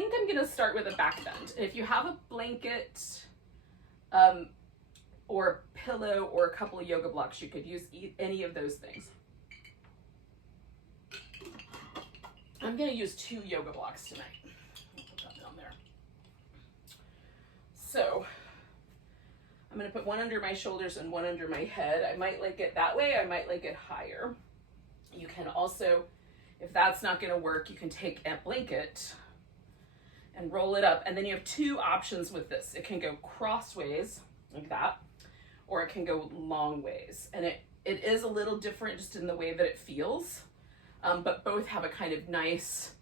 think I'm gonna start with a back bend. If you have a blanket or a pillow or a couple of yoga blocks, you could use any of those things. I'm gonna use 2 yoga blocks tonight. I'll put that down there. So I'm gonna put one under my shoulders and one under my head. I might like it that way, I might like it higher. You can also, if that's not gonna work, you can take a blanket and roll it up, and then you have 2 options with this. It can go crossways, like that, or it can go long ways. And it is a little different just in the way that it feels, but both have a kind of nice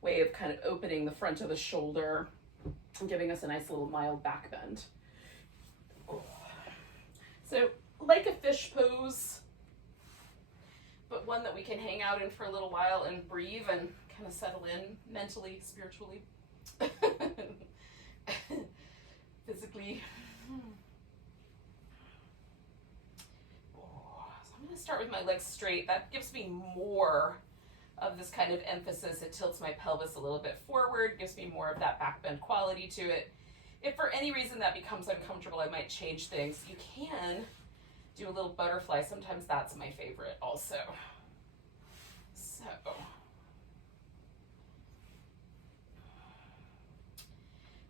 way of kind of opening the front of the shoulder and giving us a nice little mild back bend. So like a fish pose, but one that we can hang out in for a little while and breathe and kind of settle in mentally, spiritually, physically. So I'm going to start with my legs straight. That gives me more of this kind of emphasis. It tilts my pelvis a little bit forward, gives me more of that back bend quality to it. If for any reason that becomes uncomfortable, I might change things. You can do a little butterfly. Sometimes that's my favorite also. So.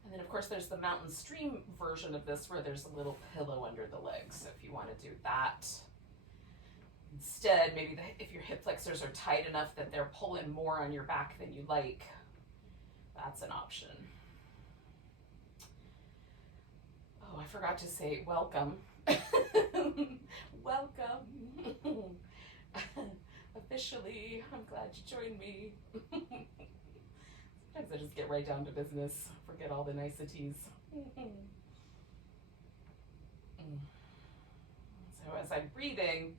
And then of course there's the mountain stream version of this where there's a little pillow under the legs. So if you want to do that, instead, maybe if your hip flexors are tight enough that they're pulling more on your back than you like, that's an option. Oh, I forgot to say welcome. Welcome. Officially, I'm glad you joined me. Sometimes I just get right down to business, forget all the niceties. So as I'm breathing,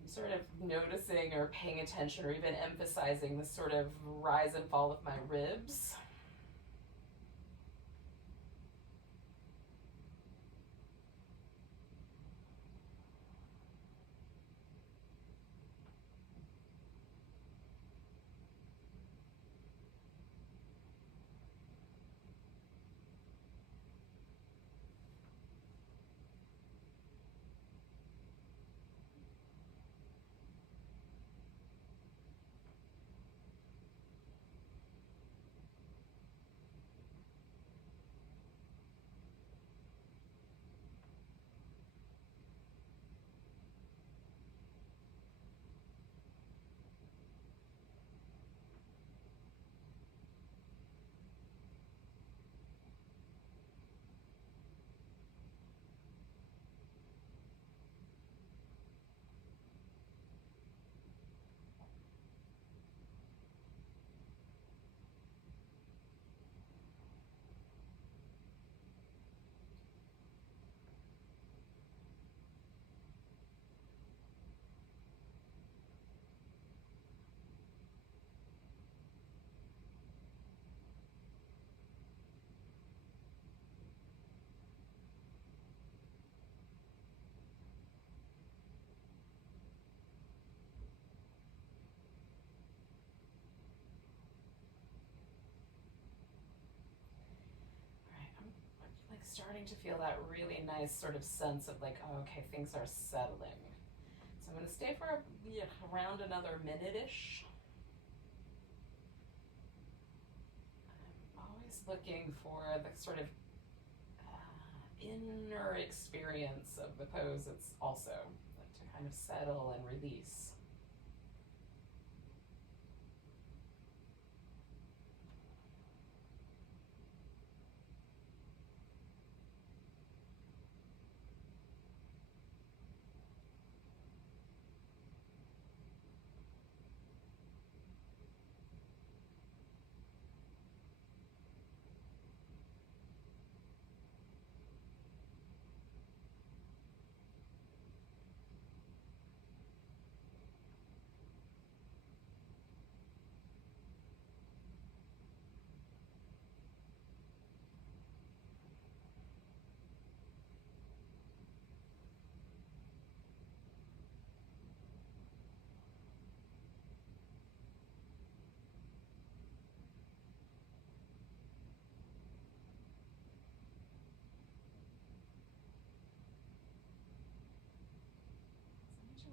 I'm sort of noticing or paying attention or even emphasizing the sort of rise and fall of my ribs. Starting to feel that really nice sort of sense of like, oh, okay, things are settling. So I'm going to stay for around another minute-ish. I'm always looking for the sort of inner experience of the pose. It's also like to kind of settle and release.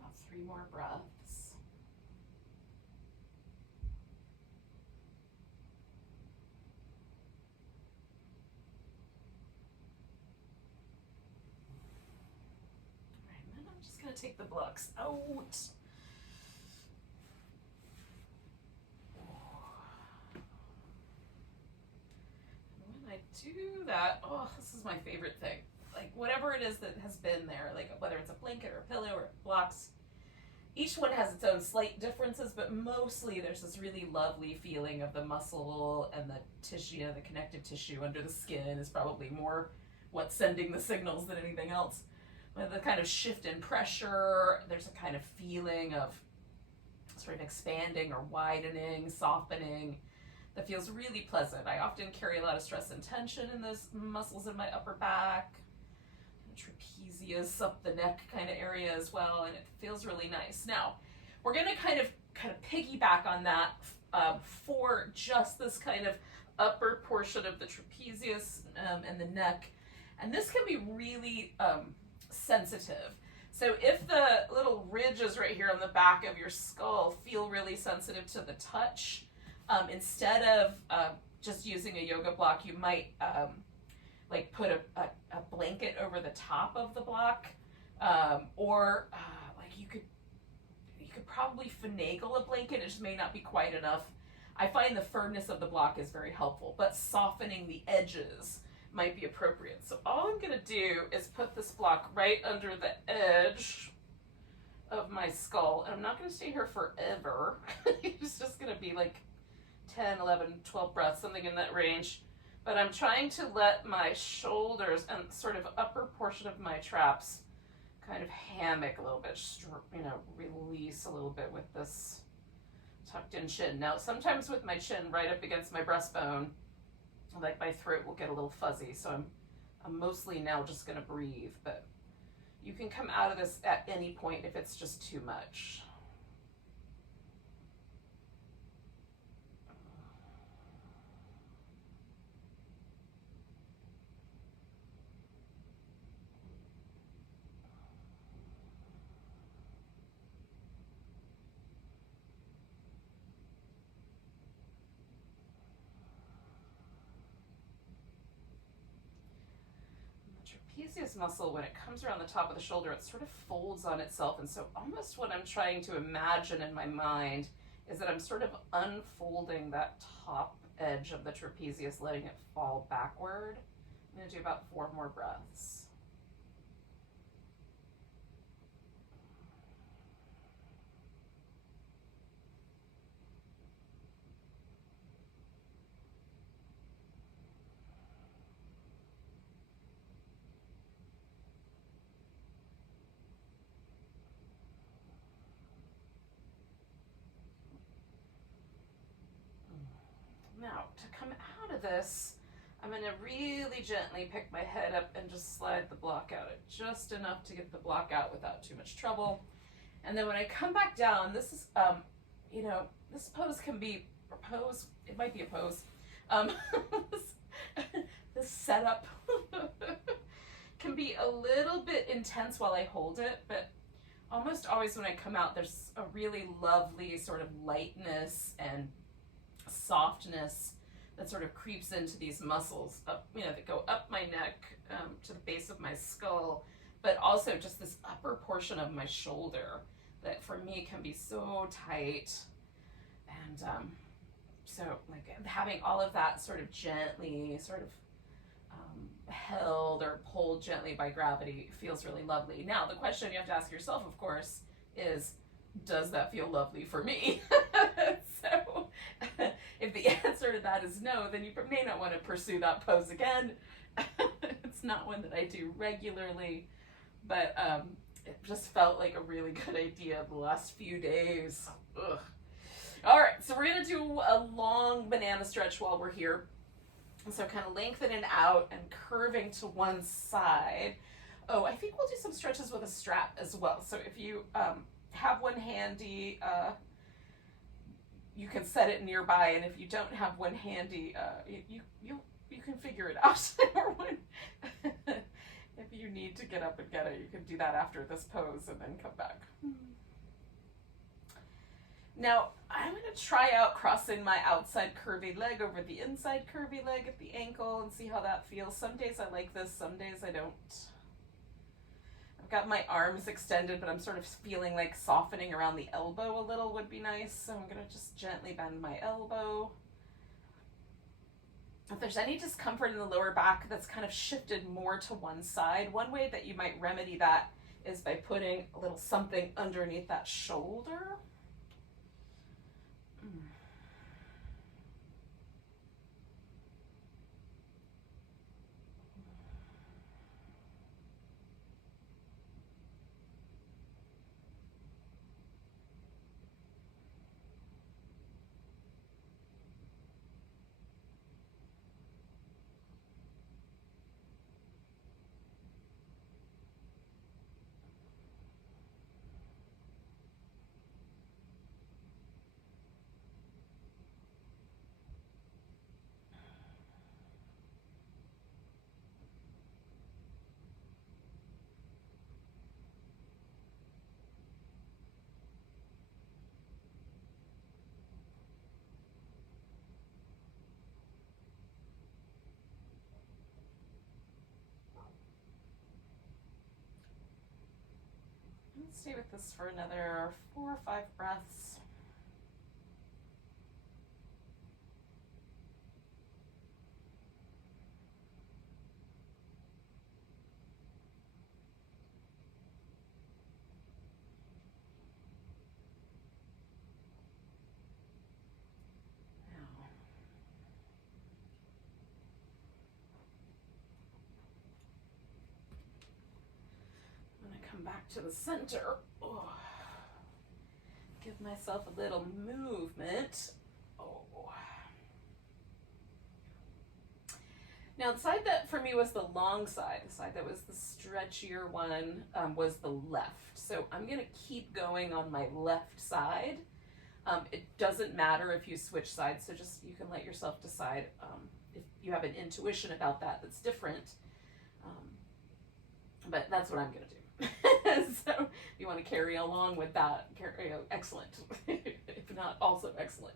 About 3 more breaths. All right, and then I'm just going to take the blocks out. When I do that, oh, this is my favorite thing. Like whatever it is that has been there, like whether it's a blanket or a pillow or blocks, each one has its own slight differences, but mostly there's this really lovely feeling of the muscle and the tissue, the connective tissue under the skin is probably more what's sending the signals than anything else. But the kind of shift in pressure, there's a kind of feeling of sort of expanding or widening, softening that feels really pleasant. I often carry a lot of stress and tension in those muscles in my upper back, trapezius up the neck kind of area as well, and it feels really nice. Now, we're going to kind of piggyback on that for just this kind of upper portion of the trapezius and the neck, and this can be really sensitive. So if the little ridges right here on the back of your skull feel really sensitive to the touch, instead of just using a yoga block, you might like put a blanket over the top of the block, or like you could probably finagle a blanket. It just may not be quite enough. I find the firmness of the block is very helpful, but softening the edges might be appropriate. So all I'm going to do is put this block right under the edge of my skull, and I'm not going to stay here forever. It's just going to be like 10, 11, 12 breaths, something in that range. But I'm trying to let my shoulders and sort of upper portion of my traps kind of hammock a little bit, release a little bit with this tucked in chin. Now, sometimes with my chin right up against my breastbone, like my throat will get a little fuzzy, so I'm mostly now just going to breathe, but you can come out of this at any point if it's just too much. Trapezius muscle, when it comes around the top of the shoulder, it sort of folds on itself, and so almost what I'm trying to imagine in my mind is that I'm sort of unfolding that top edge of the trapezius, letting it fall backward. I'm going to do about 4 more breaths. Now, to come out of this, I'm going to really gently pick my head up and just slide the block out, just enough to get the block out without too much trouble. And then when I come back down, this is, this pose can be a pose. It might be a pose. This setup can be a little bit intense while I hold it, but almost always when I come out, there's a really lovely sort of lightness and softness that sort of creeps into these muscles up, that go up my neck to the base of my skull, but also just this upper portion of my shoulder that for me can be so tight. And so like having all of that sort of gently held or pulled gently by gravity feels really lovely. Now, the question you have to ask yourself, of course, is, does that feel lovely for me? So if the answer to that is no, then you may not want to pursue that pose again. It's not one that I do regularly, but it just felt like a really good idea the last few days. Ugh. All right, so we're going to do a long banana stretch while we're here. So kind of lengthening out and curving to one side. Oh, I think we'll do some stretches with a strap as well. So if you have one handy, you can set it nearby, and if you don't have one handy, you can figure it out. If you need to get up and get it, you can do that after this pose and then come back. Now, I'm going to try out crossing my outside curvy leg over the inside curvy leg at the ankle and see how that feels. Some days I like this, some days I don't. I've got my arms extended, but I'm sort of feeling like softening around the elbow a little would be nice. So I'm going to just gently bend my elbow. If there's any discomfort in the lower back that's kind of shifted more to one side, one way that you might remedy that is by putting a little something underneath that shoulder. Let's stay with this for another 4 or 5 breaths. Come back to the center. Oh. Give myself a little movement. Oh. Now the side that for me was the long side, the side that was the stretchier one, was the left. So I'm going to keep going on my left side. It doesn't matter if you switch sides, so just you can let yourself decide if you have an intuition about that that's different. But that's what I'm going to do. So if you want to carry along with that, excellent. If not, also excellent.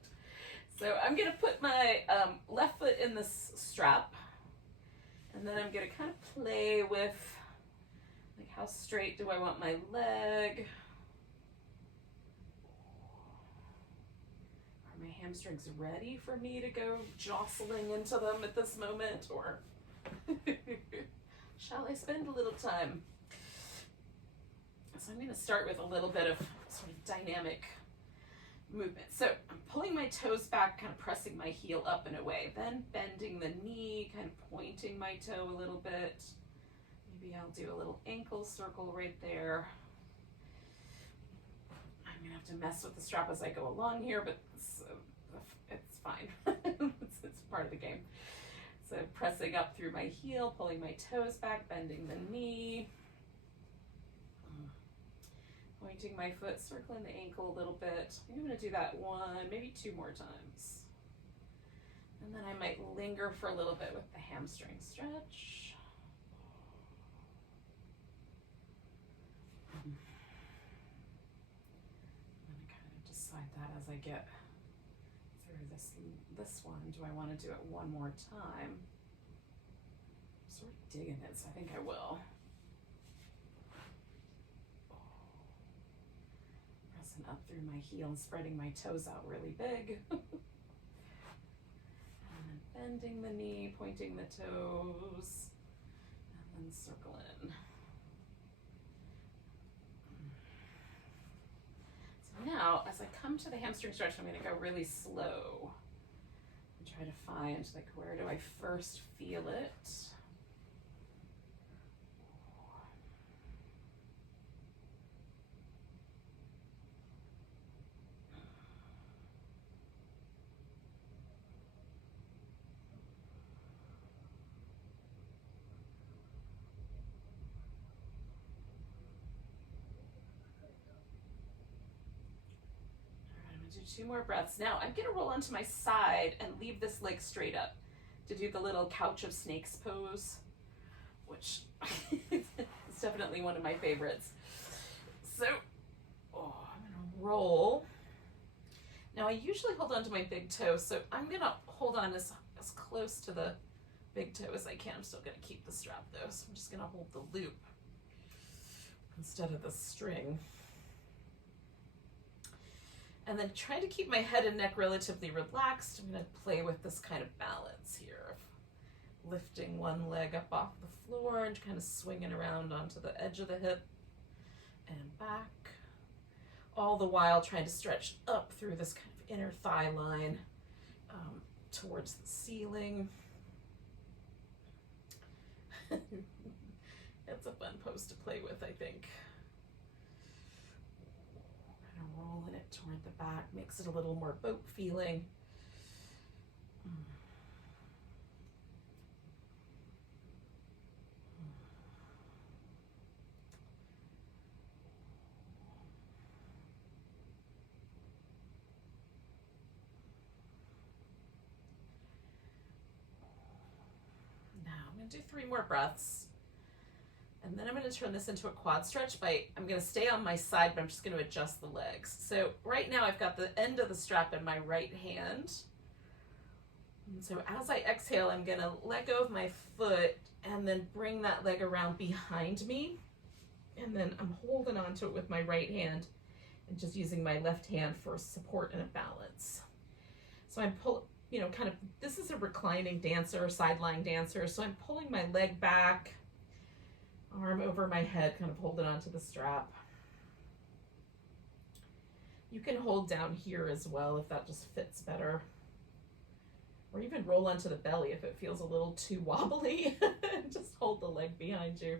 So I'm going to put my left foot in this strap, and then I'm going to kind of play with, like, how straight do I want my leg? Are my hamstrings ready for me to go jostling into them at this moment, or shall I spend a little time? So I'm going to start with a little bit of sort of dynamic movement. So I'm pulling my toes back, kind of pressing my heel up and away, then bending the knee, kind of pointing my toe a little bit. Maybe I'll do a little ankle circle right there. I'm going to have to mess with the strap as I go along here, but it's fine. It's part of the game. So pressing up through my heel, pulling my toes back, bending the knee. Pointing my foot, circling the ankle a little bit. I'm going to do that 1, maybe 2 more times. And then I might linger for a little bit with the hamstring stretch. I'm going to kind of decide that as I get through this one. Do I want to do it 1 more time? I'm sort of digging it, so I think I will. Up through my heel and spreading my toes out really big. And then bending the knee, pointing the toes, and then circle in. So now, as I come to the hamstring stretch, I'm going to go really slow and try to find, like, where do I first feel it? Do 2 more breaths. Now I'm going to roll onto my side and leave this leg straight up to do the little couch of snakes pose, which is definitely one of my favorites. So I'm going to roll Now I usually hold on to my big toe, so I'm gonna hold on as close to the big toe as I can. I'm still gonna keep the strap though, so I'm just gonna hold the loop instead of the string. And then try to keep my head and neck relatively relaxed. I'm gonna play with this kind of balance here of lifting one leg up off the floor and kind of swinging around onto the edge of the hip and back. All the while trying to stretch up through this kind of inner thigh line towards the ceiling. It's a fun pose to play with, I think. Kind of rolling it toward the back makes it a little more boat feeling. Do 3 more breaths, and then I'm going to turn this into a quad stretch I'm going to stay on my side, but I'm just going to adjust the legs. So right now I've got the end of the strap in my right hand, and so as I exhale I'm going to let go of my foot and then bring that leg around behind me, and then I'm holding on to it with my right hand and just using my left hand for support and a balance. So I'm this is a reclining dancer, side-lying dancer, so I'm pulling my leg back, arm over my head, kind of holding onto the strap. You can hold down here as well if that just fits better. Or even roll onto the belly if it feels a little too wobbly. Just hold the leg behind you.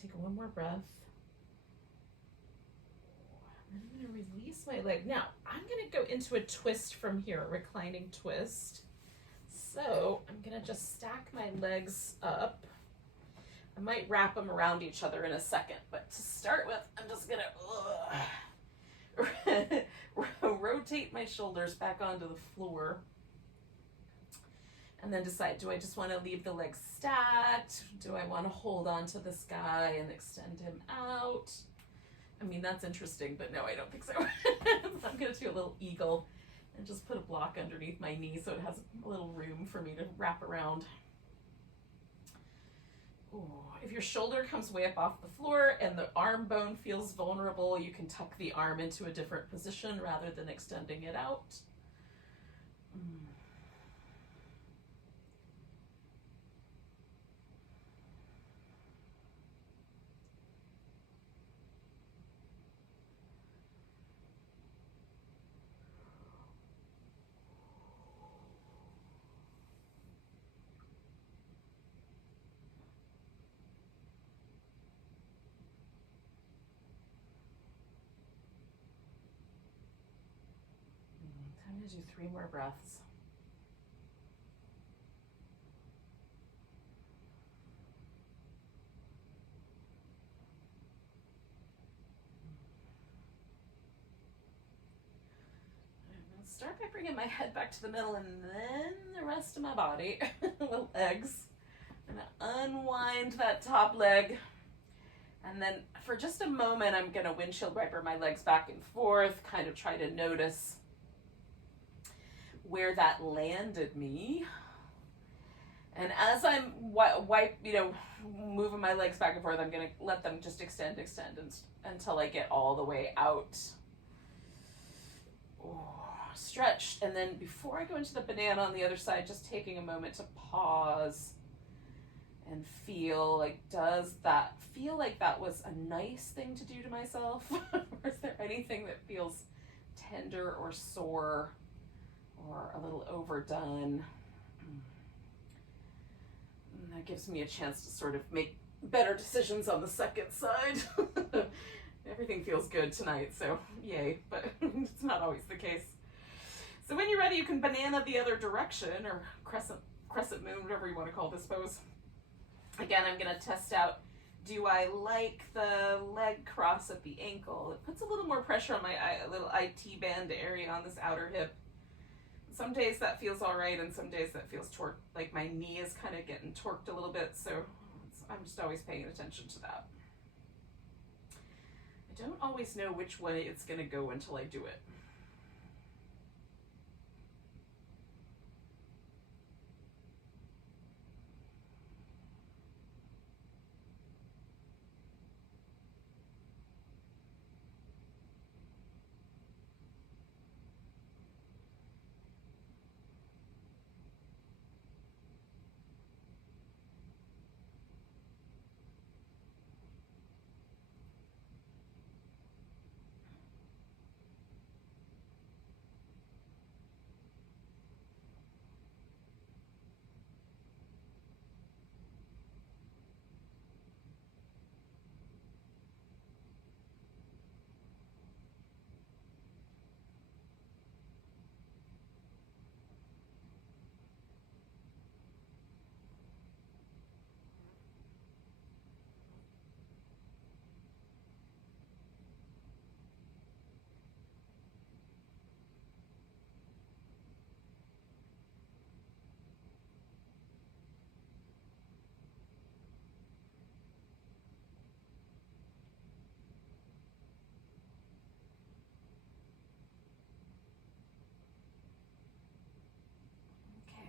Take one more breath. And I'm going to release my leg. Now, I'm going to go into a twist from here, a reclining twist. So I'm going to just stack my legs up. I might wrap them around each other in a second, but to start with, I'm just going to rotate my shoulders back onto the floor. And then decide, do I just want to leave the legs stacked? Do I want to hold on to this guy and extend him out? I mean, that's interesting, but no, I don't think so. I'm going to do a little eagle and just put a block underneath my knee so it has a little room for me to wrap around. Ooh. If your shoulder comes way up off the floor and the arm bone feels vulnerable, you can tuck the arm into a different position rather than extending it out. I'm going to do 3 more breaths. I'm going to start by bringing my head back to the middle and then the rest of my body, the legs. I'm going to unwind that top leg. And then for just a moment, I'm going to windshield wiper my legs back and forth, kind of try to notice where that landed me. And as I'm moving my legs back and forth, I'm going to let them just extend until I get all the way out. Stretch. And then before I go into the banana on the other side, just taking a moment to pause and feel like, does that feel like that was a nice thing to do to myself? Or is there anything that feels tender or sore or a little overdone? And that gives me a chance to sort of make better decisions on the second side. Everything feels good tonight, so yay, but it's not always the case. So when you're ready, you can banana the other direction, or crescent moon, whatever you want to call this pose. Again, I'm going to test out, do I like the leg cross at the ankle? It puts a little more pressure on my little IT band area on this outer hip. Some days that feels all right, and some days that feels torqued, like my knee is kind of getting torqued a little bit, so I'm just always paying attention to that. I don't always know which way it's going to go until I do it.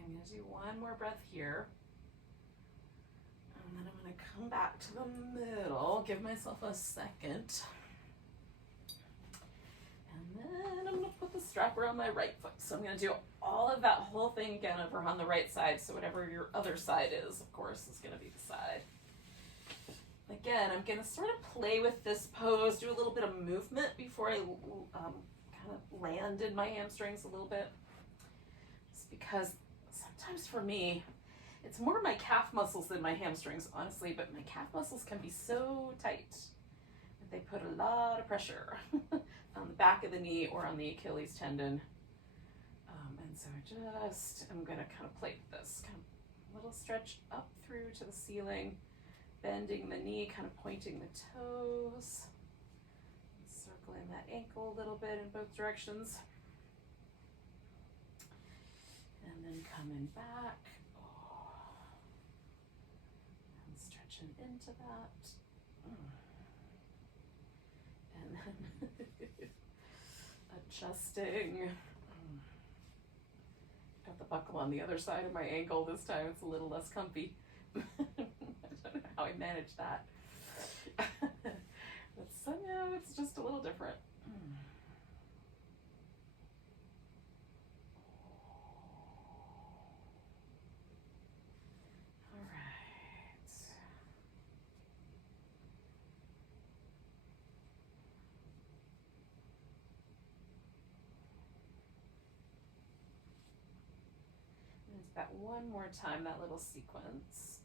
I'm going to do one more breath here. And then I'm going to come back to the middle, give myself a second. And then I'm going to put the strap around my right foot. So I'm going to do all of that whole thing again over on the right side. So whatever your other side is, of course, is going to be the side. Again, I'm going to sort of play with this pose, do a little bit of movement before I kind of land in my hamstrings a little bit. Just because sometimes for me, it's more my calf muscles than my hamstrings, honestly, but my calf muscles can be so tight that they put a lot of pressure on the back of the knee or on the Achilles tendon. And so I'm going to kind of play with this, kind of a little stretch up through to the ceiling, bending the knee, kind of pointing the toes, circling that ankle a little bit in both directions. And then coming back, and stretching into that. And then adjusting. Got the buckle on the other side of my ankle this time. It's a little less comfy. I don't know how I managed that. But somehow it's just a little different. That one more time, that little sequence.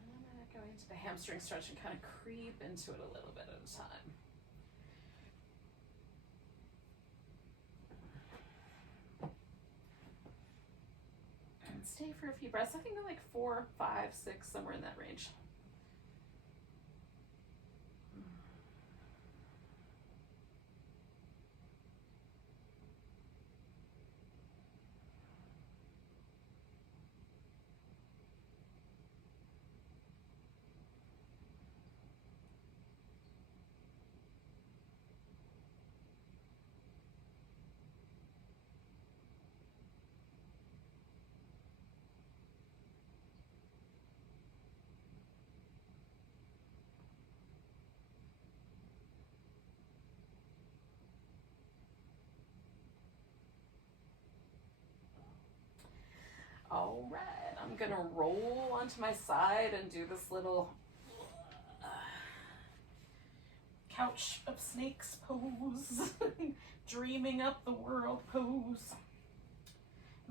And I'm going to go into the hamstring stretch and kind of creep into it a little bit at a time. And stay for a few breaths. I think like 4, 5, 6, somewhere in that range. All right, I'm gonna roll onto my side and do this little couch of snakes pose, dreaming up the world pose.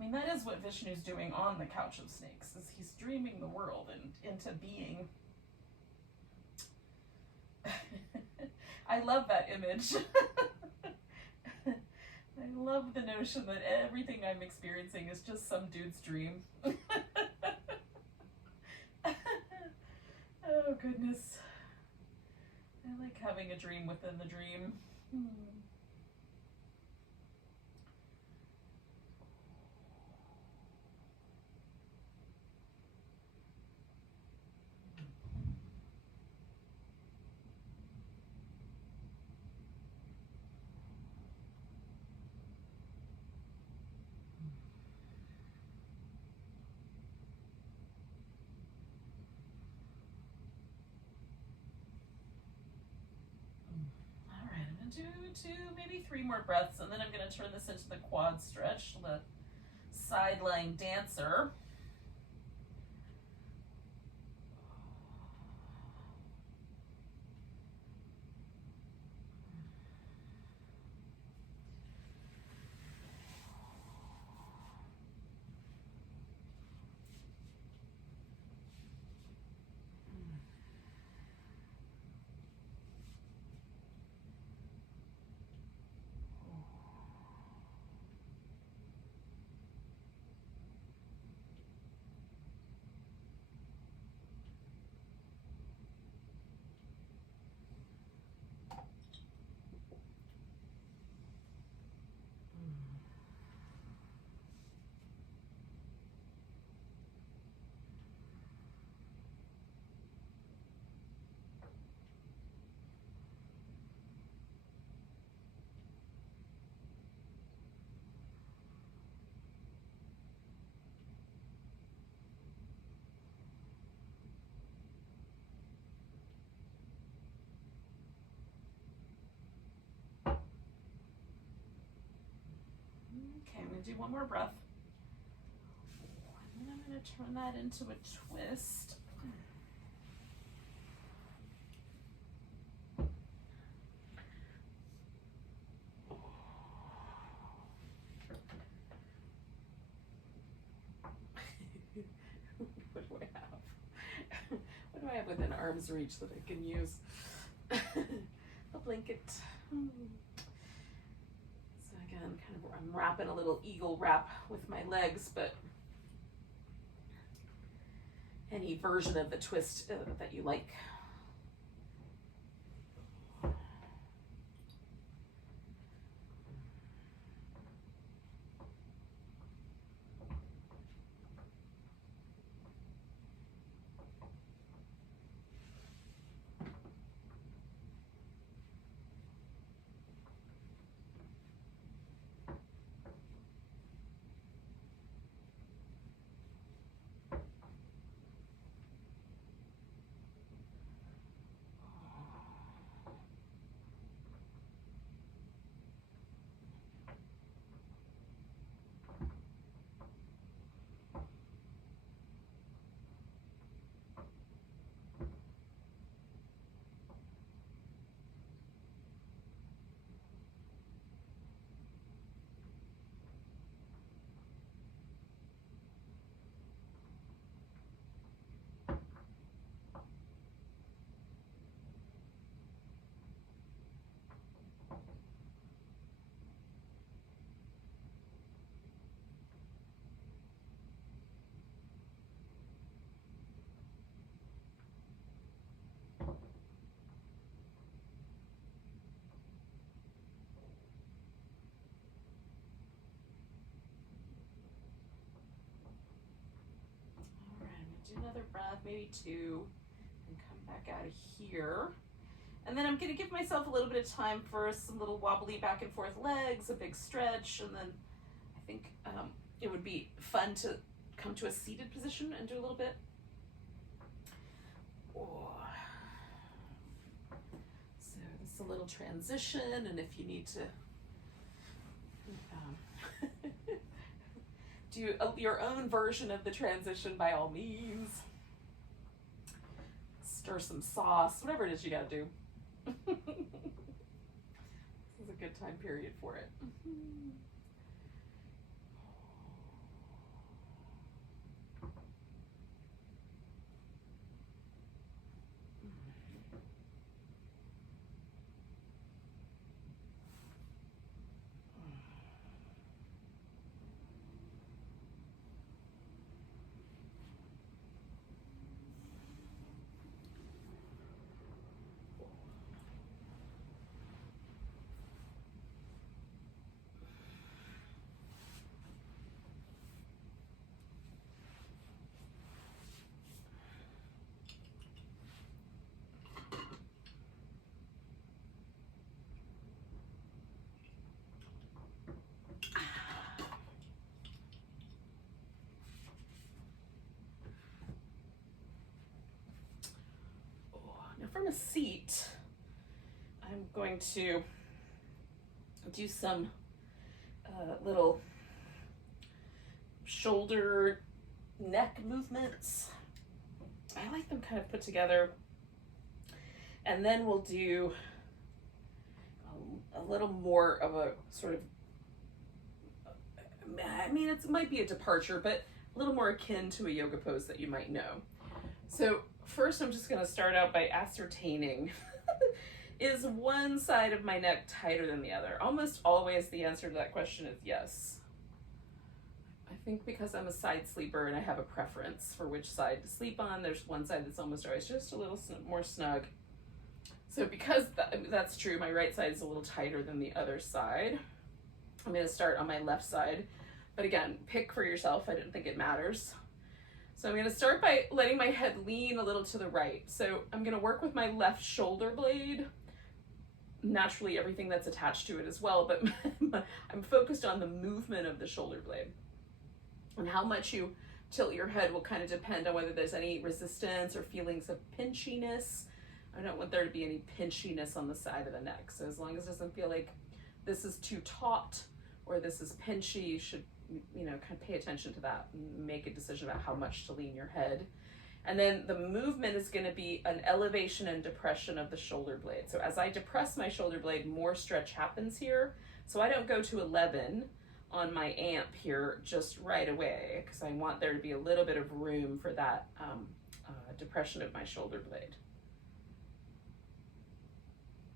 I mean, that is what Vishnu's doing on the couch of snakes, is he's dreaming the world and into being. I love that image. I love the notion that everything I'm experiencing is just some dude's dream. Oh, goodness. I like having a dream within the dream. Do 2, maybe 3 more breaths, and then I'm going to turn this into the quad stretch, the side lying dancer. Okay, I'm going to do one more breath. And then I'm going to turn that into a twist. What do I have? What do I have within arm's reach that I can use? A blanket. So again, I'm wrapping a little eagle wrap with my legs, but any version of the twist that you like. Do another breath, maybe 2, and come back out of here. And then I'm going to give myself a little bit of time for some little wobbly back and forth legs, a big stretch, and then I think it would be fun to come to a seated position and do a little bit. Oh. So this is a little transition, and if you need to do your own version of the transition, by all means. Stir some sauce, whatever it is you gotta do. This is a good time period for it. from a seat, I'm going to do some little shoulder neck movements. I like them kind of put together. And then we'll do a little more of a sort of, I mean, it might be a departure, but a little more akin to a yoga pose that you might know. So first I'm just going to start out by ascertaining, is one side of my neck tighter than the other? Almost always the answer to that question is yes. I think because I'm a side sleeper and I have a preference for which side to sleep on, there's one side that's almost always just a little more snug. So because that's true, my right side is a little tighter than the other side. I'm going to start on my left side, but again, pick for yourself. I don't think it matters. So I'm going to start by letting my head lean a little to the right. So I'm going to work with my left shoulder blade, naturally everything that's attached to it as well, but I'm focused on the movement of the shoulder blade. And how much you tilt your head will kind of depend on whether there's any resistance or feelings of pinchiness. I don't want there to be any pinchiness on the side of the neck. So as long as it doesn't feel like this is too taut or this is pinchy, you should, kind of pay attention to that and make a decision about how much to lean your head. And then the movement is going to be an elevation and depression of the shoulder blade. So as I depress my shoulder blade, more stretch happens here. So I don't go to 11 on my amp here just right away, because I want there to be a little bit of room for that depression of my shoulder blade.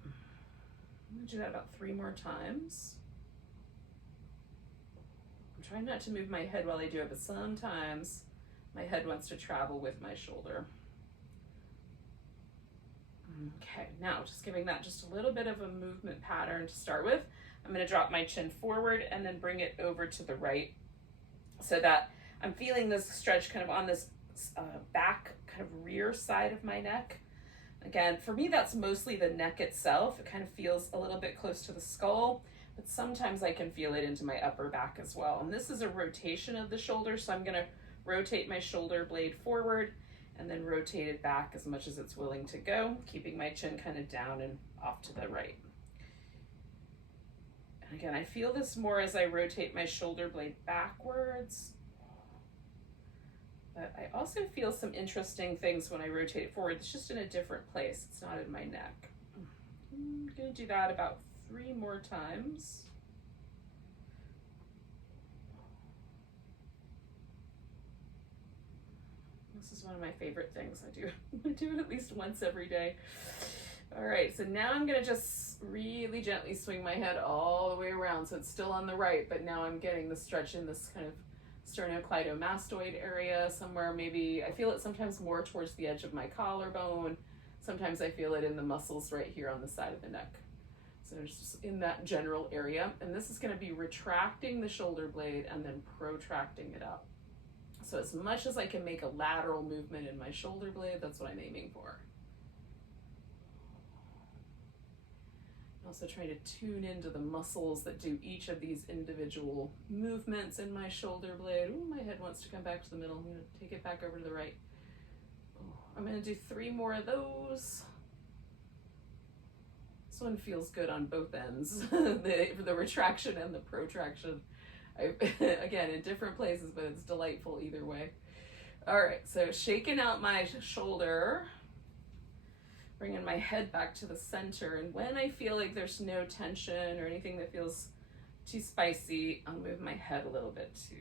I'm going to do that about 3 more times. I'm trying not to move my head while I do it, but sometimes my head wants to travel with my shoulder. Okay, now just giving that just a little bit of a movement pattern to start with. I'm going to drop my chin forward and then bring it over to the right so that I'm feeling this stretch kind of on this back kind of rear side of my neck. Again, for me, that's mostly the neck itself. It kind of feels a little bit close to the skull, but sometimes I can feel it into my upper back as well. And this is a rotation of the shoulder, so I'm going to rotate my shoulder blade forward and then rotate it back as much as it's willing to go, keeping my chin kind of down and off to the right. And again, I feel this more as I rotate my shoulder blade backwards. But I also feel some interesting things when I rotate it forward. It's just in a different place. It's not in my neck. I'm going to do that about 3 more times. This is one of my favorite things I do. I do it at least once every day. All right, so now I'm going to just really gently swing my head all the way around. So it's still on the right, but now I'm getting the stretch in this kind of sternocleidomastoid area somewhere. Maybe I feel it sometimes more towards the edge of my collarbone. Sometimes I feel it in the muscles right here on the side of the neck. So just in that general area. And this is going to be retracting the shoulder blade and then protracting it up. So as much as I can make a lateral movement in my shoulder blade, that's what I'm aiming for. Also trying to tune into the muscles that do each of these individual movements in my shoulder blade. Ooh, my head wants to come back to the middle. I'm going to take it back over to the right. I'm going to do 3 more of those. This one feels good on both ends, the retraction and the protraction. Again, in different places, but it's delightful either way. All right, so shaking out my shoulder. Bringing my head back to the center, and when I feel like there's no tension or anything that feels too spicy, I'll move my head a little bit too.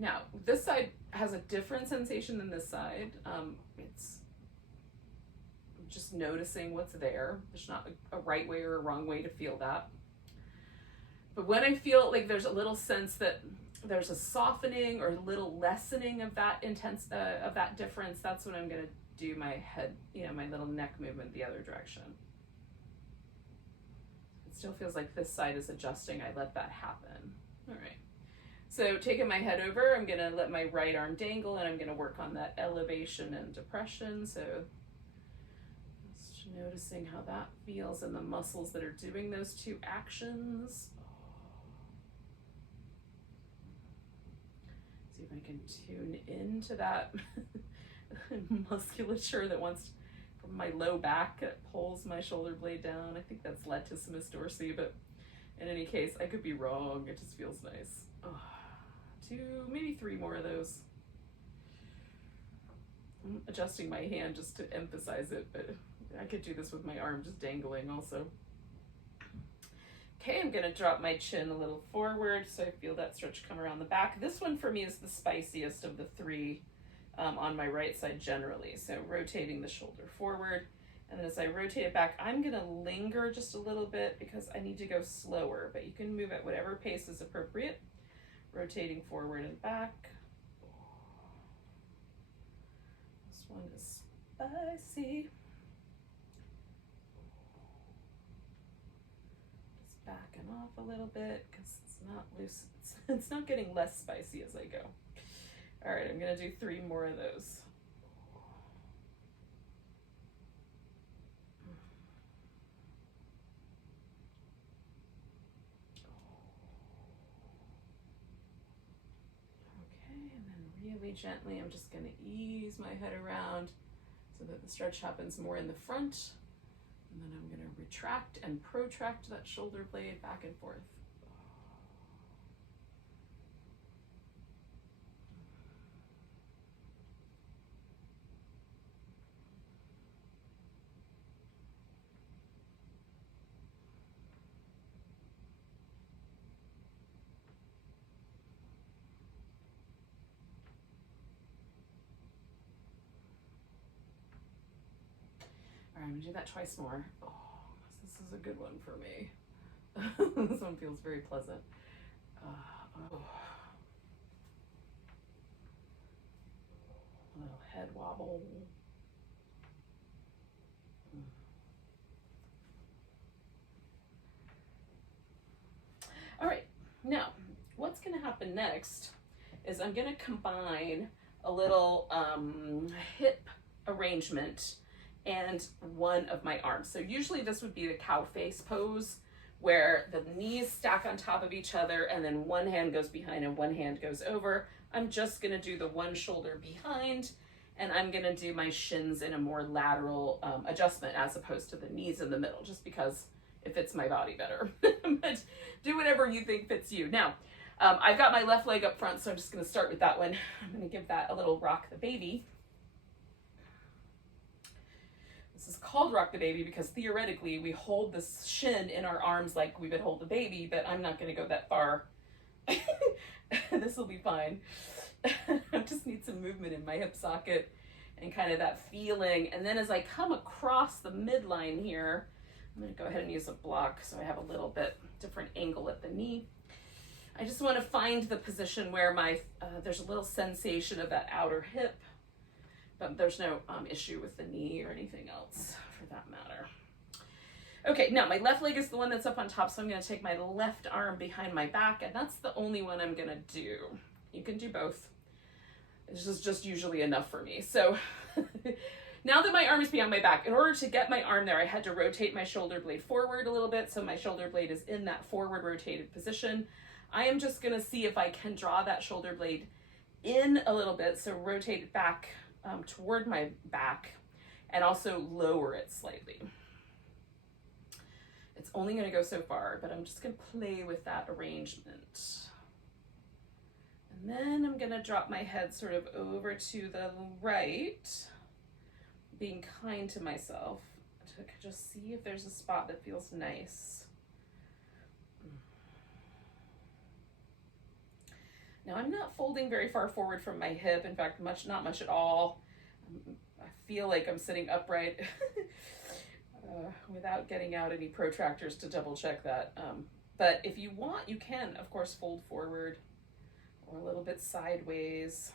Now, this side has a different sensation than this side. It's just noticing what's there. There's not a right way or a wrong way to feel that. But when I feel like there's a little sense that there's a softening or a little lessening of that of that difference, that's when I'm going to do my head, my little neck movement the other direction. It still feels like this side is adjusting. I let that happen. All right. So taking my head over, I'm going to let my right arm dangle, and I'm going to work on that elevation and depression. So just noticing how that feels in the muscles that are doing those 2 actions. See if I can tune into that musculature that wants from my low back that pulls my shoulder blade down. I think that's latissimus dorsi, but in any case, I could be wrong. It just feels nice. Oh, 2, maybe 3 more of those. I'm adjusting my hand just to emphasize it, but I could do this with my arm just dangling also. Okay, I'm gonna drop my chin a little forward so I feel that stretch come around the back. This one for me is the spiciest of the 3 on my right side generally. So rotating the shoulder forward, and then as I rotate it back, I'm gonna linger just a little bit because I need to go slower, but you can move at whatever pace is appropriate. Rotating forward and back. This one is spicy. Backing off a little bit because it's not loose. It's not getting less spicy as I go. All right, I'm gonna do 3 more of those. Okay, and then really gently, I'm just gonna ease my head around so that the stretch happens more in the front. And then I'm going to retract and protract that shoulder blade back and forth. All right, I'm going to do that twice more. Oh, this is a good one for me. This one feels very pleasant. Oh. A little head wobble. All right, now what's going to happen next is I'm going to combine a little hip arrangement and one of my arms. So usually this would be the cow face pose where the knees stack on top of each other and then one hand goes behind and one hand goes over. I'm just gonna do the one shoulder behind and I'm gonna do my shins in a more lateral adjustment as opposed to the knees in the middle, just because it fits my body better. But do whatever you think fits you. Now, I've got my left leg up front, so I'm just gonna start with that one. I'm gonna give that a little rock the baby. This is called rock the baby because theoretically we hold the shin in our arms like we would hold the baby, but I'm not going to go that far. This will be fine. I just need some movement in my hip socket and kind of that feeling. And then as I come across the midline here, I'm going to go ahead and use a block so I have a little bit different angle at the knee. I just want to find the position where my there's a little sensation of that outer hip. But there's no issue with the knee or anything else for that matter. Okay, now my left leg is the one that's up on top, so I'm gonna take my left arm behind my back, and that's the only one I'm gonna do. You can do both. This is just usually enough for me. So now that my arm is behind my back, in order to get my arm there, I had to rotate my shoulder blade forward a little bit, so my shoulder blade is in that forward rotated position. I am just gonna see if I can draw that shoulder blade in a little bit, so rotate it back toward my back and also lower it slightly. It's only going to go so far, but I'm just going to play with that arrangement. And then I'm going to drop my head sort of over to the right, being kind to myself to just see if there's a spot that feels nice. Now I'm not folding very far forward from my hip. In fact, not much at all. I feel like I'm sitting upright without getting out any protractors to double check that. But if you want, you can, of course, fold forward or a little bit sideways.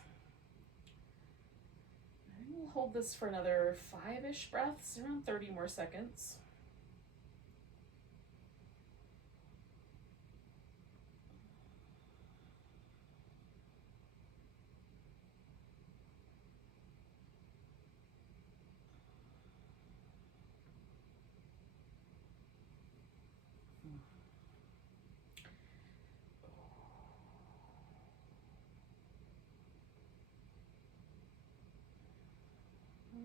And we'll hold this for another 5-ish breaths, around 30 more seconds.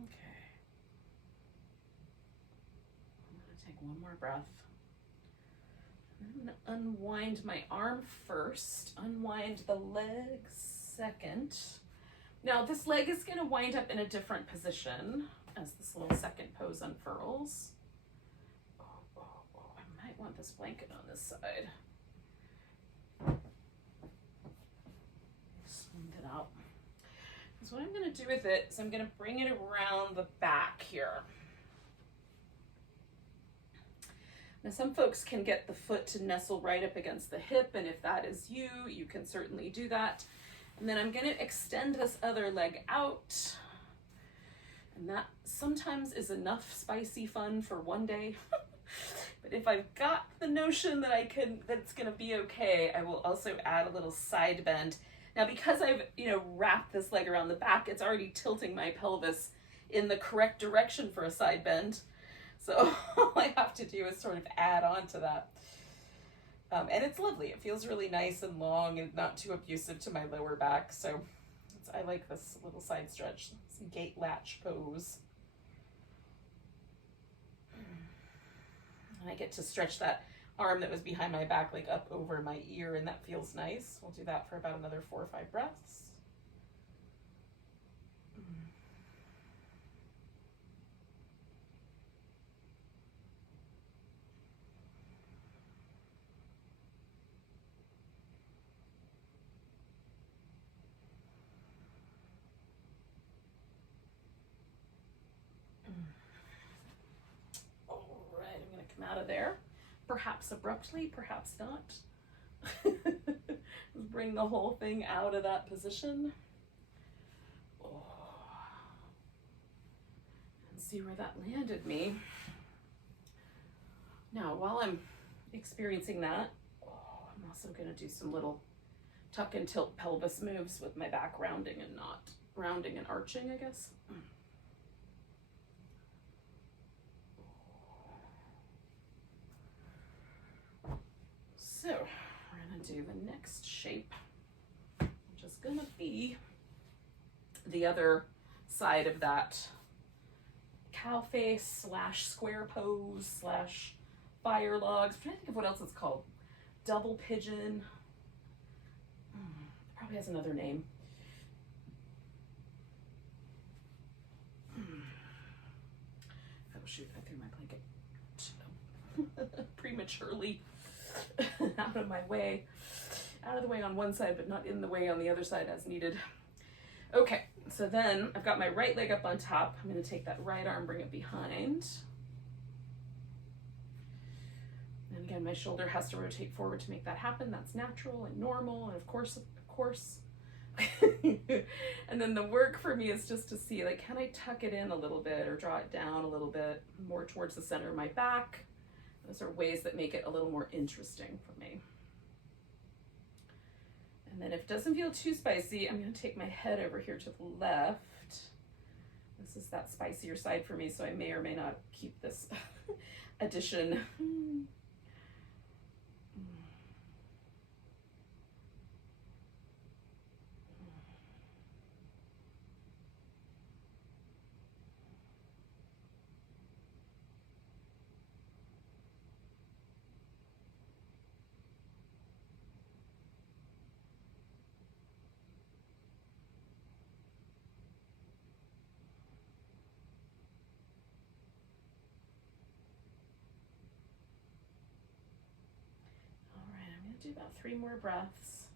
Okay. I'm going to take one more breath. I'm going to unwind my arm first, unwind the leg second. Now this leg is going to wind up in a different position as this little second pose unfurls. I might want this blanket on this side. Smooth it out. So what I'm going to do with it is I'm going to bring it around the back here. Now some folks can get the foot to nestle right up against the hip, and if that is you, you can certainly do that. And then I'm going to extend this other leg out. And that sometimes is enough spicy fun for one day. But if I've got the notion that that's going to be okay, I will also add a little side bend. Now, because I've, wrapped this leg around the back, it's already tilting my pelvis in the correct direction for a side bend. So all I have to do is sort of add on to that. And it's lovely. It feels really nice and long and not too abusive to my lower back. So I like this little side stretch, this gate latch pose. And I get to stretch that arm that was behind my back, like up over my ear, and that feels nice. We'll do that for about another 4 or 5 breaths. Out of there, perhaps abruptly, perhaps not. Bring the whole thing out of that position. And see where that landed me. Now, while I'm experiencing that, I'm also going to do some little tuck and tilt pelvis moves with my back rounding and not rounding and arching, I guess. So we're going to do the next shape, which is going to be the other side of that cow face / square pose / fire logs. I'm trying to think of what else it's called. Double pigeon. It probably has another name. Oh shoot, I threw my blanket prematurely. out of the way on one side, but not in the way on the other side as needed. Okay, so then I've got my right leg up on top. I'm going to take that right arm, bring it behind. And again, my shoulder has to rotate forward to make that happen. That's natural and normal, and of course. And then the work for me is just to see, like, can I tuck it in a little bit or draw it down a little bit more towards the center of my back? Those are ways that make it a little more interesting for me. And then if it doesn't feel too spicy, I'm going to take my head over here to the left. This is that spicier side for me, so I may or may not keep this addition. Do about 3 more breaths.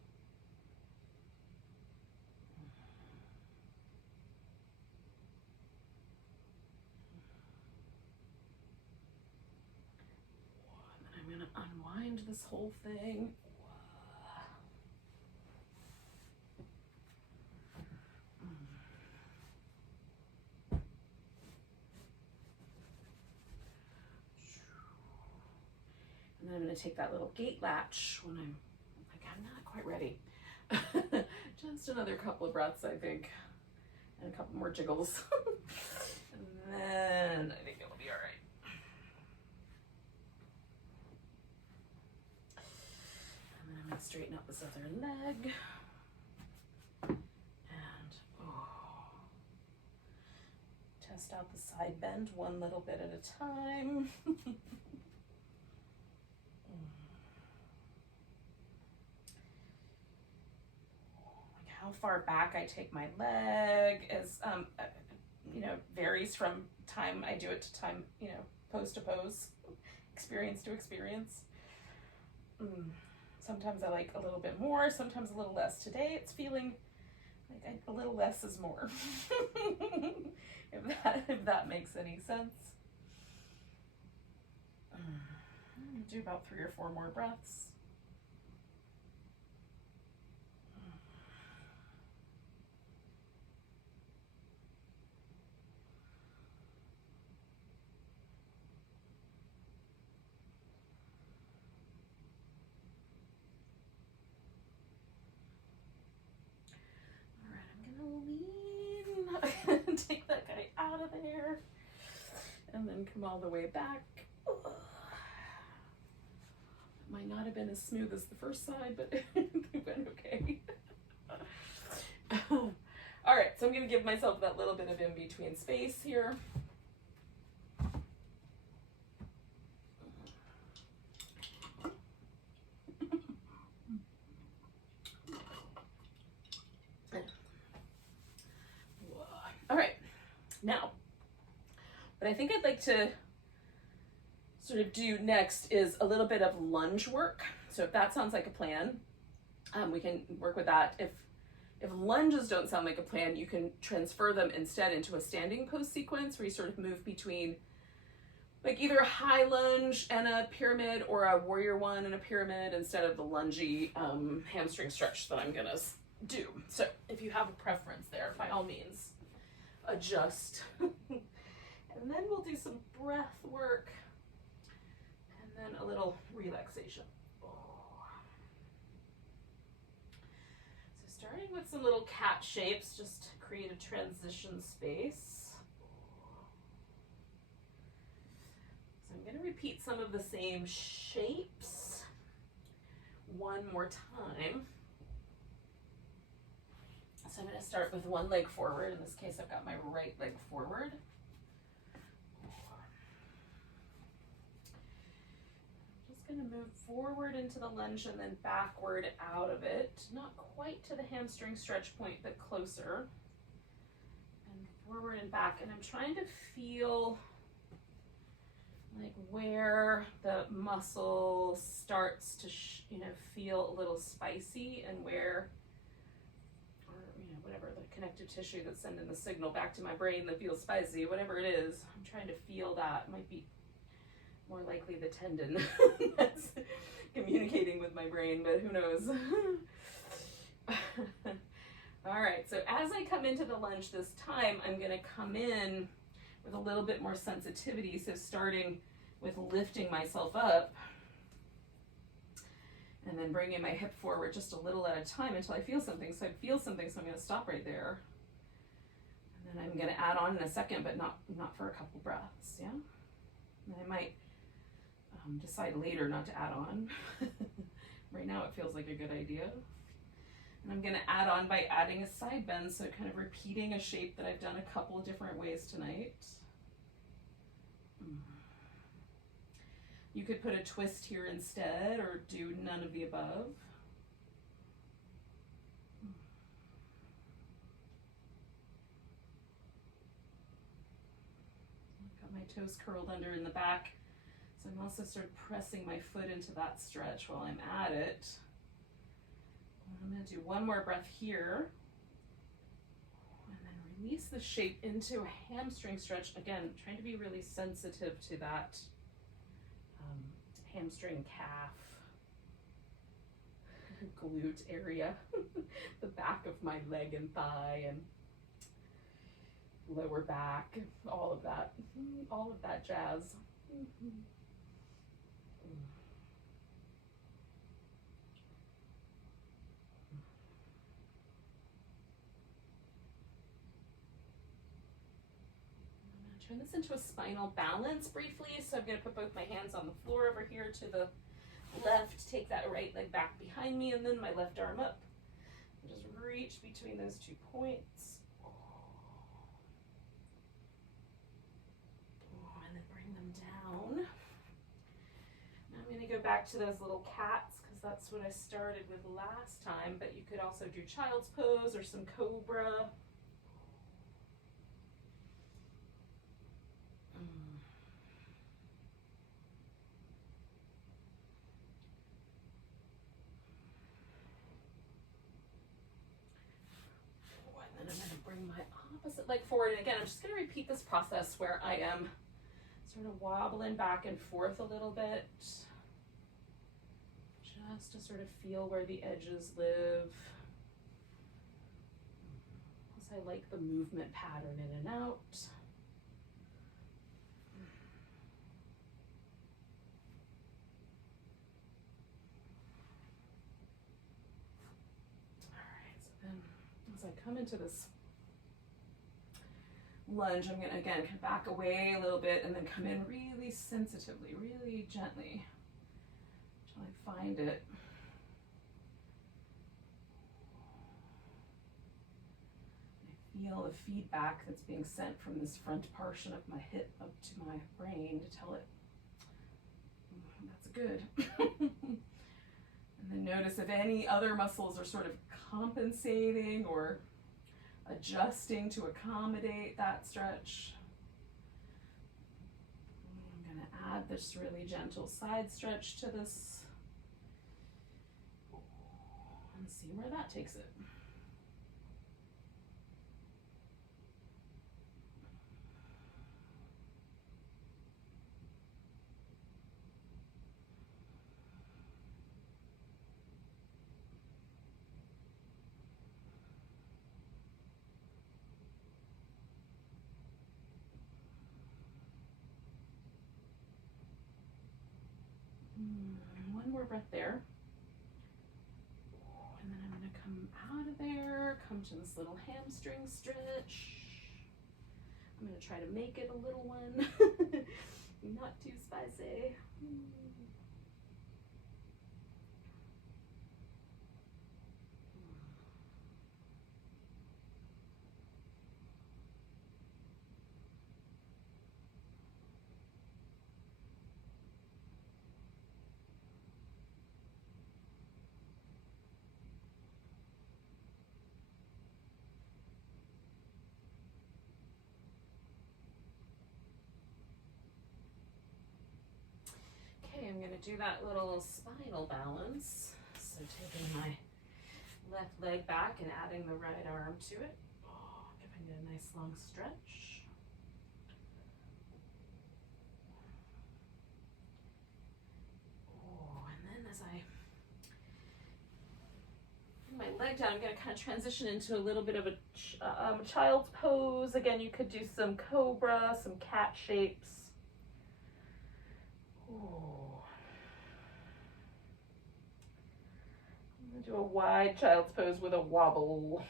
And then I'm going to unwind this whole thing. And then I'm going to take that little gate latch when I'm not quite ready. Just another couple of breaths, I think, and a couple more jiggles. And then I think it'll be all right. And then I'm going to straighten out this other leg. And test out the side bend one little bit at a time. How far back I take my leg is, varies from time I do it to time, pose to pose, experience to experience. Sometimes I like a little bit more, sometimes a little less. Today it's feeling like a little less is more, if that makes any sense. I'm gonna do about 3 or 4 more breaths. Take that guy out of there and then come all the way back. It might not have been as smooth as the first side, but it went okay. All right, so I'm going to give myself that little bit of in-between space here. All right, now, what I think I'd like to sort of do next is a little bit of lunge work. So if that sounds like a plan, we can work with that. If lunges don't sound like a plan, you can transfer them instead into a standing pose sequence where you sort of move between like either a high lunge and a pyramid or a warrior one and a pyramid instead of the lungy hamstring stretch that I'm gonna do. So if you have a preference there, by all means, adjust. And then we'll do some breath work and then a little relaxation. So starting with some little cat shapes, just to create a transition space. So I'm going to repeat some of the same shapes one more time. So I'm going to start with one leg forward. In this case, I've got my right leg forward. I'm just going to move forward into the lunge and then backward out of it. Not quite to the hamstring stretch point, but closer. And forward and back. And I'm trying to feel like where the muscle starts to, feel a little spicy and where whatever the connective tissue that's sending the signal back to my brain that feels spicy, whatever it is, I'm trying to feel that. It might be more likely the tendon that's communicating with my brain, but who knows? All right, so as I come into the lunge this time, I'm gonna come in with a little bit more sensitivity, so starting with lifting myself up, and then bringing my hip forward just a little at a time until I feel something. So I feel something, so I'm going to stop right there. And then I'm going to add on in a second, but not for a couple breaths, yeah? And I might decide later not to add on. Right now it feels like a good idea. And I'm going to add on by adding a side bend, so kind of repeating a shape that I've done a couple of different ways tonight. You could put a twist here instead, or do none of the above. I've got my toes curled under in the back, so I'm also sort of pressing my foot into that stretch while I'm at it. I'm going to do one more breath here, and then release the shape into a hamstring stretch. Again, trying to be really sensitive to that hamstring, calf, glute area, the back of my leg and thigh and lower back, all of that jazz. Turn this into a spinal balance briefly. So I'm going to put both my hands on the floor over here to the left, take that right leg back behind me, and then my left arm up. And just reach between those 2 points. back to those little cats because that's what I started with last time, but you could also do child's pose or some cobra. And then I'm going to bring my opposite leg forward. And again, I'm just going to repeat this process where I am sort of wobbling back and forth a little bit, just to sort of feel where the edges live. Plus, I like the movement pattern in and out. All right, so then as I come into this lunge, I'm going to again back away a little bit and then come in really sensitively, really gently until I find it. I feel the feedback that's being sent from this front portion of my hip up to my brain to tell it that's good. And then notice if any other muscles are sort of compensating or adjusting to accommodate that stretch. I'm going to add this really gentle side stretch to this and see where that takes it. One more breath there. And then I'm going to come out of there, come to this little hamstring stretch. I'm going to try to make it a little one, not too spicy. I'm going to do that little spinal balance. So taking my left leg back and adding the right arm to it. Giving it a nice long stretch. And then as I bring my leg down, I'm going to kind of transition into a little bit of a child's pose. Again, you could do some cobra, some cat shapes. I'm going to do a wide child's pose with a wobble.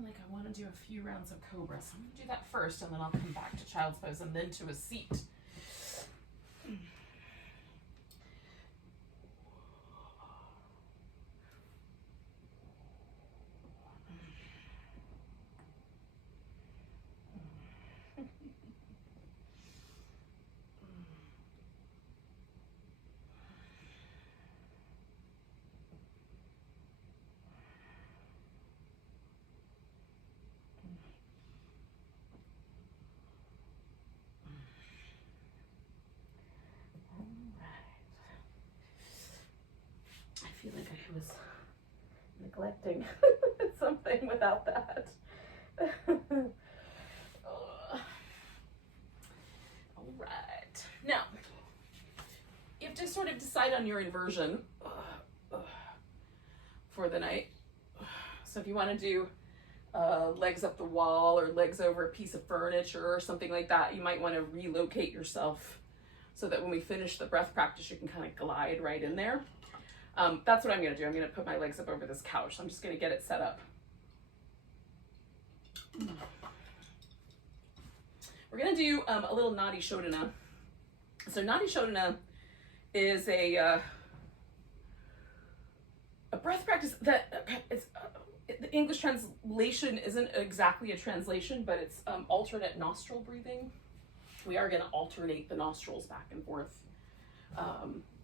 Like I want to do a few rounds of cobra, so I'm going to do that first and then I'll come back to child's pose and then to a seat. I feel like I was neglecting something without that. All right. Now, you have to sort of decide on your inversion for the night. So if you want to do legs up the wall or legs over a piece of furniture or something like that, you might want to relocate yourself so that when we finish the breath practice, you can kind of glide right in there. That's what I'm going to do. I'm going to put my legs up over this couch. So I'm just going to get it set up. We're going to do a little Nadi Shodhana. So Nadi Shodhana is a breath practice that it's the English translation isn't exactly a translation, but it's alternate nostril breathing. We are going to alternate the nostrils back and forth,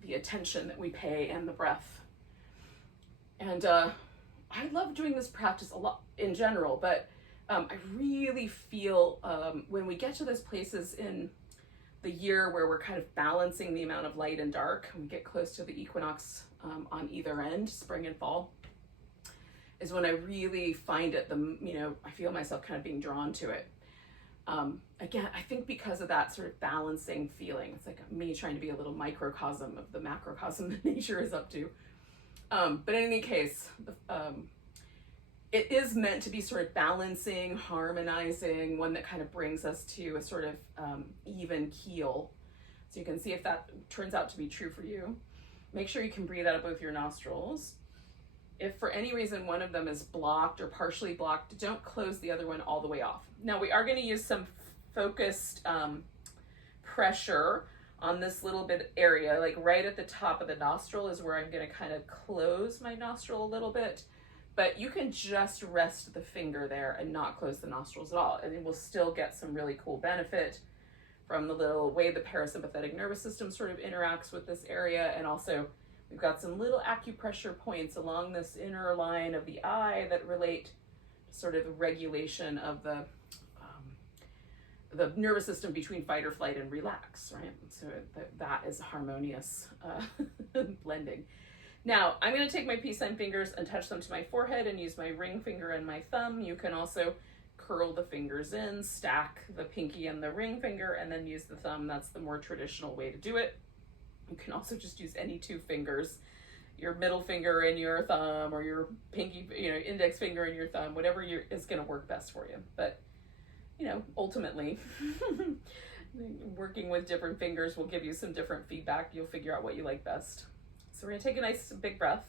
the attention that we pay and the breath. And I love doing this practice a lot in general, but I really feel when we get to those places in the year where we're kind of balancing the amount of light and dark, and we get close to the equinox on either end, spring and fall, is when I really find it, I feel myself kind of being drawn to it. Again, I think because of that sort of balancing feeling, it's like me trying to be a little microcosm of the macrocosm that nature is up to. But in any case, it is meant to be sort of balancing, harmonizing, one that kind of brings us to a sort of even keel. So you can see if that turns out to be true for you. Make sure you can breathe out of both your nostrils. If for any reason one of them is blocked or partially blocked, don't close the other one all the way off. Now we are going to use some focused pressure on this little bit area, like right at the top of the nostril is where I'm going to kind of close my nostril a little bit. But you can just rest the finger there and not close the nostrils at all. And we'll still get some really cool benefit from the little way the parasympathetic nervous system sort of interacts with this area. And also we've got some little acupressure points along this inner line of the eye that relate to sort of the regulation of the nervous system between fight or flight and relax, right? So that is harmonious blending. Now, I'm going to take my peace sign fingers and touch them to my forehead and use my ring finger and my thumb. You can also curl the fingers in, stack the pinky and the ring finger, and then use the thumb. That's the more traditional way to do it. You can also just use any two fingers, your middle finger and your thumb, or your pinky, index finger and your thumb, whatever is going to work best for you. But, ultimately, working with different fingers will give you some different feedback. You'll figure out what you like best. So we're going to take a nice big breath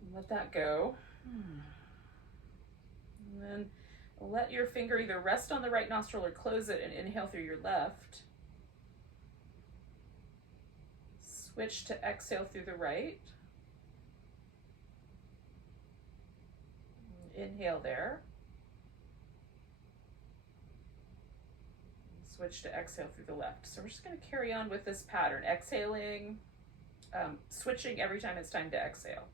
and let that go. And then let your finger either rest on the right nostril or close it and inhale through your left. Switch to exhale through the right. Inhale there. Switch to exhale through the left. So we're just going to carry on with this pattern, exhaling, switching every time it's time to exhale.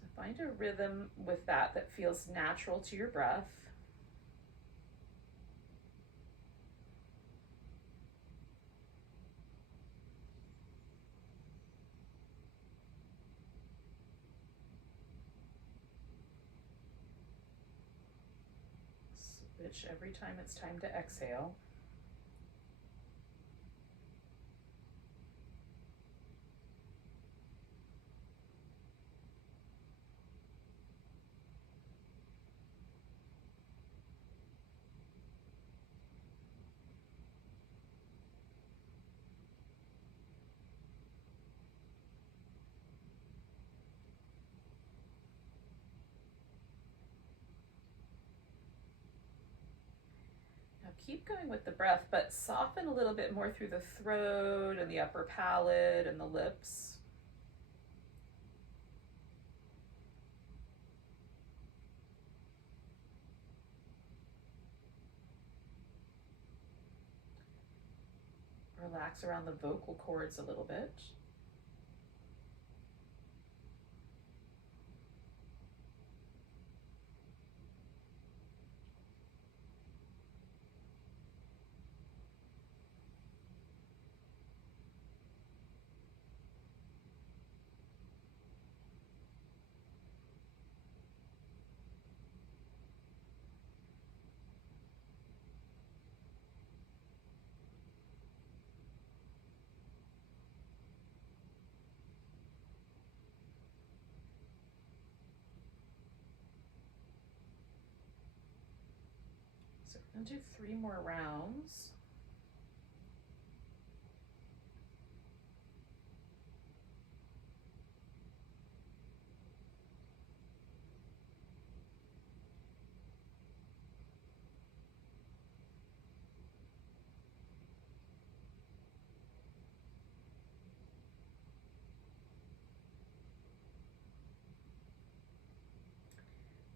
So find a rhythm with that feels natural to your breath. Switch every time it's time to exhale. Keep going with the breath, but soften a little bit more through the throat and the upper palate and the lips. Relax around the vocal cords a little bit. So we're going to do 3 more rounds.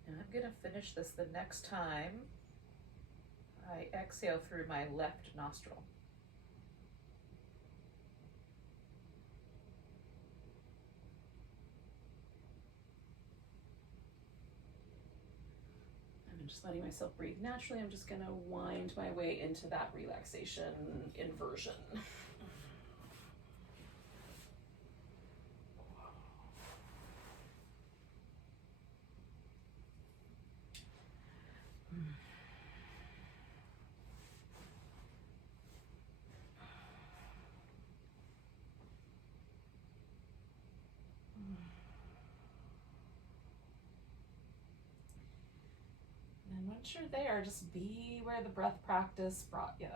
And I'm going to finish this the next time I exhale through my left nostril. I'm just letting myself breathe naturally. I'm just going to wind my way into that relaxation inversion. And once you're there, just be where the breath practice brought you.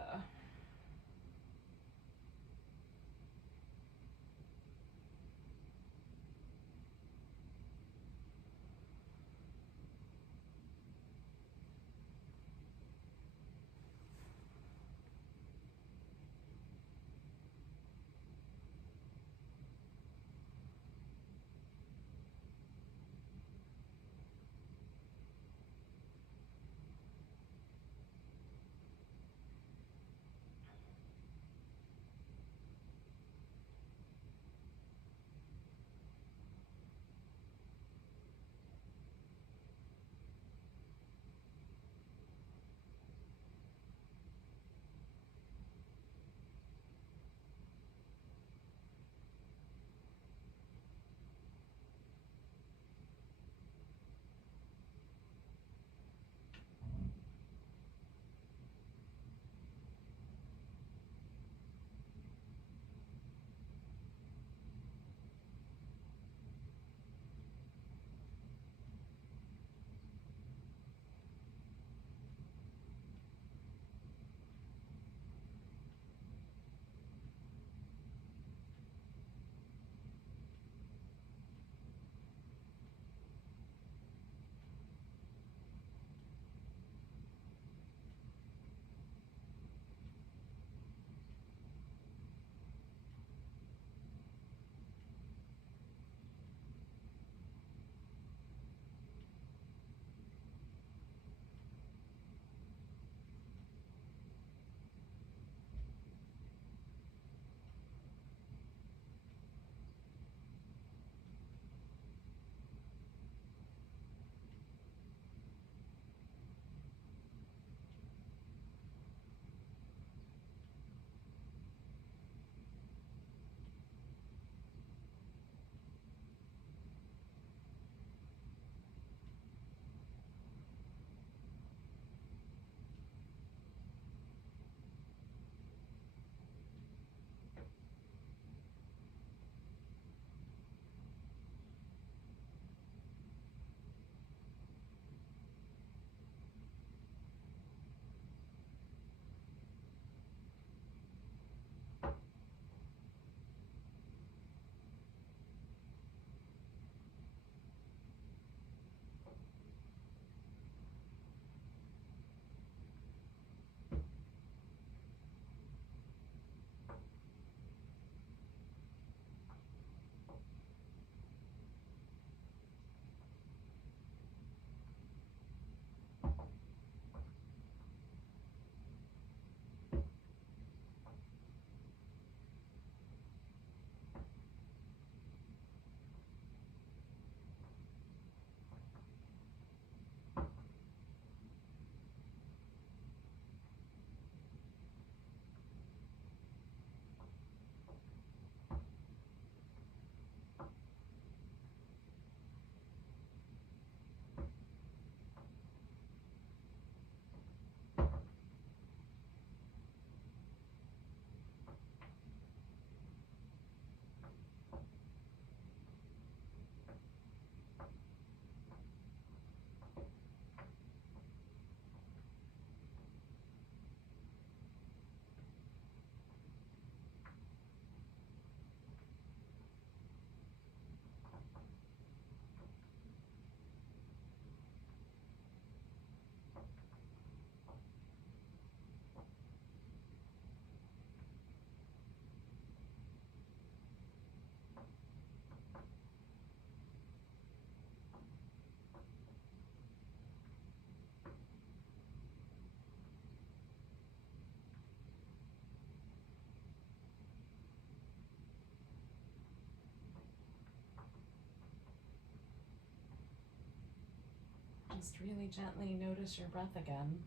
just really gently notice your breath again.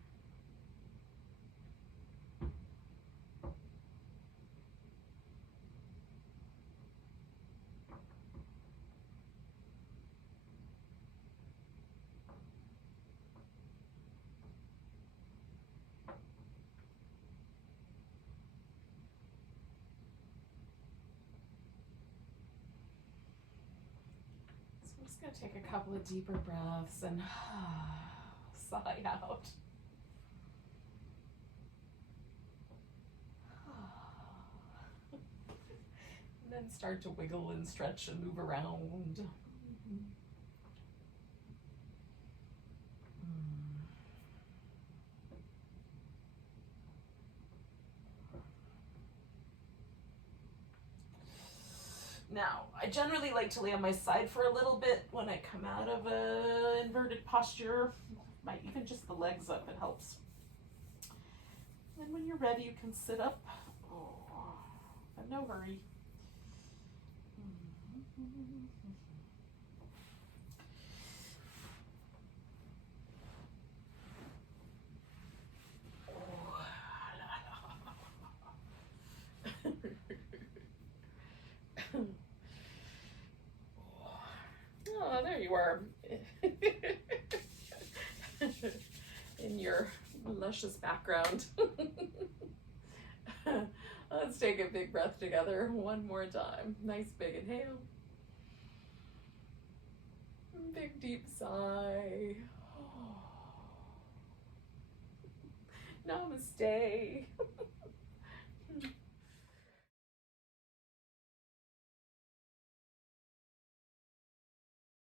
I'm just going to take a couple of deeper breaths and sigh out. And then start to wiggle and stretch and move around. Now, I generally like to lay on my side for a little bit when I come out of an inverted posture. Might even just the legs up, it helps. And when you're ready, you can sit up. But no hurry. Oh, there you are. In your luscious background. Let's take a big breath together one more time. Nice big inhale. Big deep sigh. Namaste.